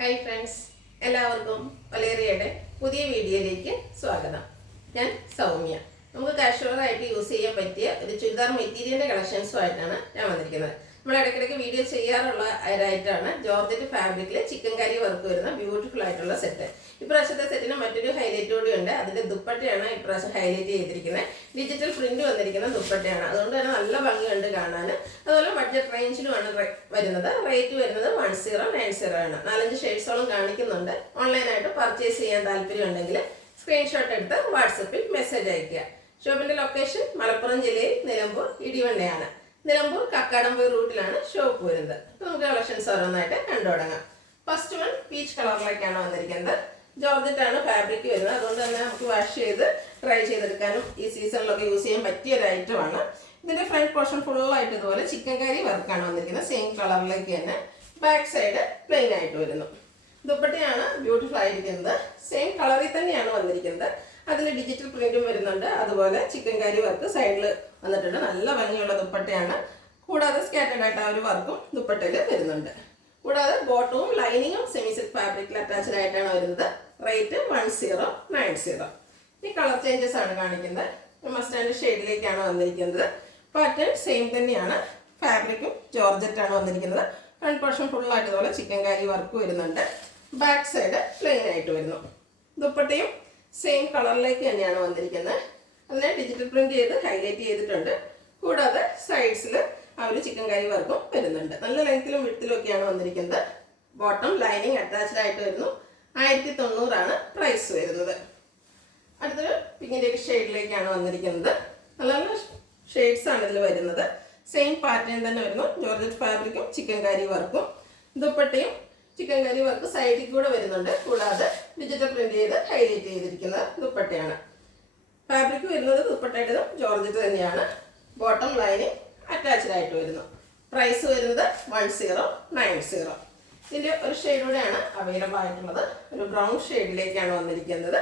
Hi friends, എല്ലാവർക്കും വലേറിയയുടെ പുതിയ വീഡിയോയിലേക്ക് സ്വാഗതം. ഞാൻ സൗമ്യ. നമുക്ക് കാഷ്വലായിട്ട് യൂസ് ചെയ്യാൻ പറ്റിയ ഒരു ചുരിദാർ മെറ്റീരിയലിൻ്റെ കളക്ഷൻസുമായിട്ടാണ് ഞാൻ വന്നിരിക്കുന്നത്. നമ്മൾ ഇടയ്ക്കിടയ്ക്ക് വീഡിയോ ചെയ്യാറുള്ള ഒരായിട്ടാണ് ജോർജറ്റ് ഫാബ്രിക്കിൽ ചിക്കൻ കറി വർക്ക് വരുന്ന ബ്യൂട്ടിഫുൾ ആയിട്ടുള്ള സെറ്റ്. ഇപ്രാവശ്യത്തെ സെറ്റിന് മറ്റൊരു ഹൈലൈറ്റ് കൂടി ഉണ്ട്. അതിൻ്റെ ദുപ്പട്ടയാണ് ഇപ്രാവശ്യം ഹൈലൈറ്റ് ചെയ്തിരിക്കുന്നത്. ഡിജിറ്റൽ പ്രിന്റ് വന്നിരിക്കുന്ന ദുപ്പട്ടയാണ്. അതുകൊണ്ട് തന്നെ നല്ല ഭംഗിയുണ്ട് കാണാൻ. അതുപോലെ ബഡ്ജറ്റ് റേഞ്ചിലുമാണ് വരുന്നത്. റേറ്റ് വരുന്നത് 1090 ആണ്. 4-5 ഷെയ്ഡ്സോളം കാണിക്കുന്നുണ്ട്. ഓൺലൈനായിട്ട് പർച്ചേസ് ചെയ്യാൻ താല്പര്യമുണ്ടെങ്കിൽ സ്ക്രീൻഷോട്ട് എടുത്ത് വാട്സപ്പിൽ മെസ്സേജ് അയയ്ക്കുക. ഷോപ്പിൻ്റെ ലൊക്കേഷൻ മലപ്പുറം ജില്ലയിൽ നിലമ്പൂർ ഇടിവണ്ണയാണ്. നിലമ്പൂർ കക്കാടംപൊയിൽ റൂട്ടിലാണ് ഷോപ്പ് വരുന്നത്. അപ്പോൾ നമുക്ക് കളക്ഷൻസ് ഓരോന്നായിട്ട് കണ്ടു തുടങ്ങാം. ഫസ്റ്റ് വൺ പീച്ച് കളറിലേക്കാണ് വന്നിരിക്കുന്നത്. ജോർജറ്റാണ് ഫാബ്രിക് വരുന്നത്. അതുകൊണ്ട് തന്നെ നമുക്ക് വാഷ് ചെയ്ത് ട്രൈ ചെയ്തെടുക്കാനും ഈ സീസണിലൊക്കെ യൂസ് ചെയ്യാൻ പറ്റിയ ഒരു ഐറ്റമാണ്. ഇതിൻ്റെ ഫ്രണ്ട് പോർഷൻ ഫുള്ളായിട്ട് ഇതുപോലെ ചിക്കൻ കറി വർക്കാണ് വന്നിരിക്കുന്നത്. സെയിം കളറിലേക്ക് തന്നെ. ബാക്ക് സൈഡ് പ്ലെയിൻ ആയിട്ട് വരുന്നു. ദുപ്പട്ടയാണ് ബ്യൂട്ടിഫുൾ ആയിരിക്കുന്നത്. സെയിം കളറിൽ തന്നെയാണ് വന്നിരിക്കുന്നത്. അതിൽ ഡിജിറ്റൽ പ്രിന്റും വരുന്നുണ്ട്. അതുപോലെ ചിക്കൻ കറി വർക്ക് സൈഡിൽ വന്നിട്ടുണ്ട്. നല്ല ഭംഗിയുള്ള ദുപ്പട്ടയാണ്. കൂടാതെ സ്കാറ്റേഡ് ആയിട്ട് ആ ഒരു വർക്കും ദുപ്പട്ടയിൽ വരുന്നുണ്ട്. കൂടാതെ ബോട്ടവും ലൈനിങ്ങും സെമി സിൽക്ക് ഫാബ്രിക്കിൽ അറ്റാച്ച്ഡ് ആയിട്ടാണ് വരുന്നത്. റേറ്റ് 1090. ഈ കളർ ചേഞ്ചസ് ആണ് കാണിക്കുന്നത്. മസ്റ്റാൻഡ് ഷെയ്ഡിലേക്കാണ് വന്നിരിക്കുന്നത്. പാറ്റേൺ സെയിം തന്നെയാണ്. ഫാബ്രിക്കും ജോർജറ്റാണ് വന്നിരിക്കുന്നത്. ഫ്രണ്ട് പോർഷൻ ഫുള്ളായിട്ട് ഇതുപോലെ ചിക്കൻ കറി വർക്ക് വരുന്നുണ്ട്. ബാക്ക് സൈഡ് പ്ലെയിൻ ആയിട്ട് വരുന്നു. ദുപ്പട്ടയും സെയിം കളറിലേക്ക് തന്നെയാണ് വന്നിരിക്കുന്നത്. അതിനെ ഡിജിറ്റൽ പ്രിന്റ് ചെയ്ത് ഹൈലൈറ്റ് ചെയ്തിട്ടുണ്ട്. കൂടാതെ സൈഡ്സിൽ ആ ഒരു ചിക്കൻ കറി വർക്കും വരുന്നുണ്ട്. നല്ല ലെങ്ത്തിലും വിഡ്ത്തിലും ഒക്കെയാണ് വന്നിരിക്കുന്നത്. ബോട്ടം ലൈനിങ് അറ്റാച്ച്ഡ് ആയിട്ട് വരുന്നു. 1090 ആണ് പ്രൈസ് വരുന്നത്. അടുത്തൊരു പിങ്കിൻ്റെ ഒരു ഷെയ്ഡിലേക്കാണ് വന്നിരിക്കുന്നത്. നല്ല നല്ല ഷെയ്ഡ്സ് ആണ് ഇതിൽ വരുന്നത്. സെയിം പാറ്റേൺ തന്നെ വരുന്നു. ജോർജറ്റ് ഫാബ്രിക്കും ചിക്കൻ കറി വർക്കും. ദുപ്പട്ടയും ചിക്കൻ കറി വർക്ക് സൈഡിൽ കൂടെ വരുന്നുണ്ട്. കൂടാതെ ഡിജിറ്റൽ പ്രിന്റ് ചെയ്ത് ഹൈലൈറ്റ് ചെയ്തിരിക്കുന്ന ദുപ്പട്ടയാണ്. ഫാബ്രിക് വരുന്നത് ദുപ്പട്ടയുടെ ജോർജറ്റ് തന്നെയാണ്. ബോട്ടം ലൈനിങ് അറ്റാച്ച്ഡ് ആയിട്ട് വരുന്നു. പ്രൈസ് വരുന്നത് 1090. ഇതിൻ്റെ ഒരു ഷെയ്ഡ് കൂടെയാണ് അവൈലബിൾ ആയിട്ടുള്ളത്. ഒരു ബ്രൗൺ ഷെയ്ഡിലേക്കാണ് വന്നിരിക്കുന്നത്.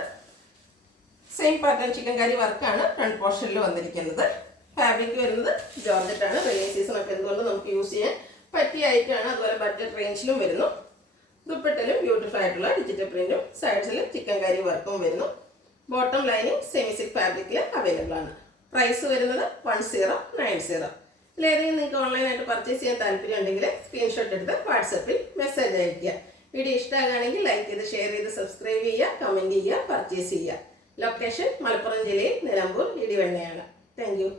സെയിം പാറ്റേൺ ചിക്കൻ കറി വർക്കാണ് ഫ്രണ്ട് പോർഷനിൽ വന്നിരിക്കുന്നത്. ഫാബ്രിക് വരുന്നത് ജോർജറ്റാണ്. റെയിനി സീസൺ ഒക്കെ എന്തുകൊണ്ട് നമുക്ക് യൂസ് ചെയ്യാൻ പറ്റിയ ഐറ്റമാണ്. അതുപോലെ ബഡ്ജറ്റ് റേഞ്ചിലും വരുന്നു. ദുപ്പട്ടയിലും ബ്യൂട്ടിഫുൾ ആയിട്ടുള്ള ഡിജിറ്റൽ പ്രിന്റും സൈഡ്സിൽ ചിക്കൻ കറി വർക്കും വരുന്നു. ബോട്ടം ലൈനിങ് സെമി സിൽക്ക് ഫാബ്രിക്കിൽ അവൈലബിൾ ആണ്. പ്രൈസ് വരുന്നത് 1090. ഇതിലേതെങ്കിലും നിങ്ങൾക്ക് ഓൺലൈനായിട്ട് പർച്ചേസ് ചെയ്യാൻ താല്പര്യം ഉണ്ടെങ്കിൽ സ്ക്രീൻഷോട്ട് എടുത്ത് വാട്സപ്പിൽ മെസ്സേജ് അയയ്ക്കുക. വീഡിയോ ഇഷ്ടമാകുകയാണെങ്കിൽ ലൈക്ക് ചെയ്ത് ഷെയർ ചെയ്ത് സബ്സ്ക്രൈബ് ചെയ്യുക, കമൻറ്റ് ചെയ്യുക, പർച്ചേസ് ചെയ്യുക. ലൊക്കേഷൻ മലപ്പുറം ജില്ലയിൽ നിലമ്പൂർ ഇടിവണ്ണയാണ്. Thank you.